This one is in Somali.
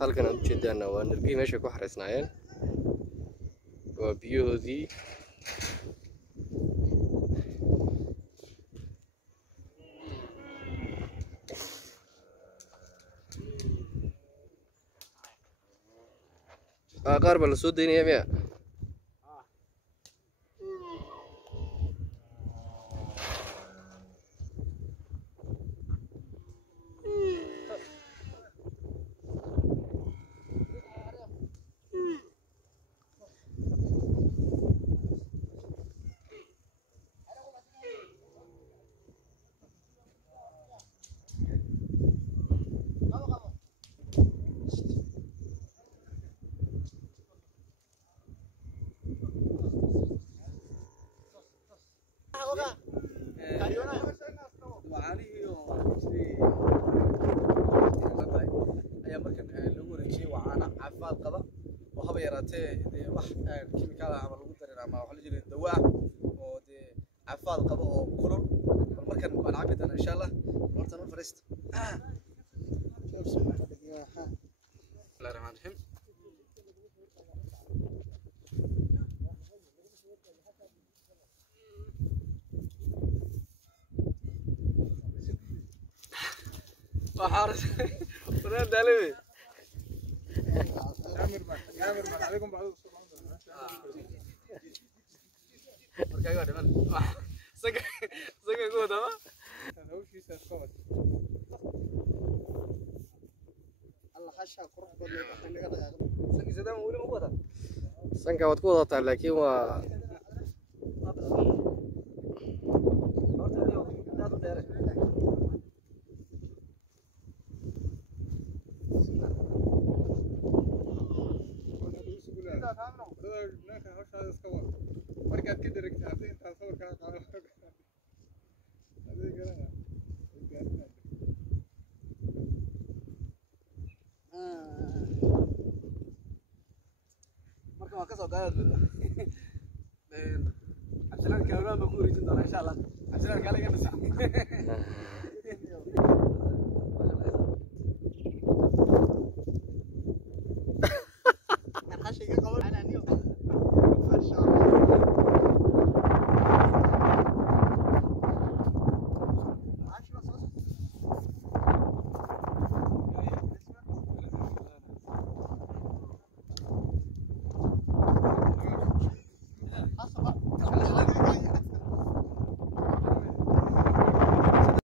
halkan aad ujeedaana waa nirgii meesha ku xareysnaayeen waa biyahoodii qaar baa la soo daynaya miya قضاء وهذا يراتي wax كيميكال ama lagu darin ama wax la jiro dawaa oo عفاد قضاء oo kulul markan waan cabitaan insha Allah horta noo fariisto بسم الله الرحمن الرحيم وحارس ورا دالي عامر ما عليكم بعض markaa waa dhiman saga ku wadama hawshiisa qood Allah xasha qurux badan waxay naga dhaqaaqay sanki sadam wali ma wada sanka wad ku wadataa laakiin waa horta iyo dad dheer markaad ka dirigtay hadii inta sawir ka qaado hadii garana marka waa ka soo gaadad absalaan kaalma ma ku wareejin doona insha Allah absalaan kale iga nasa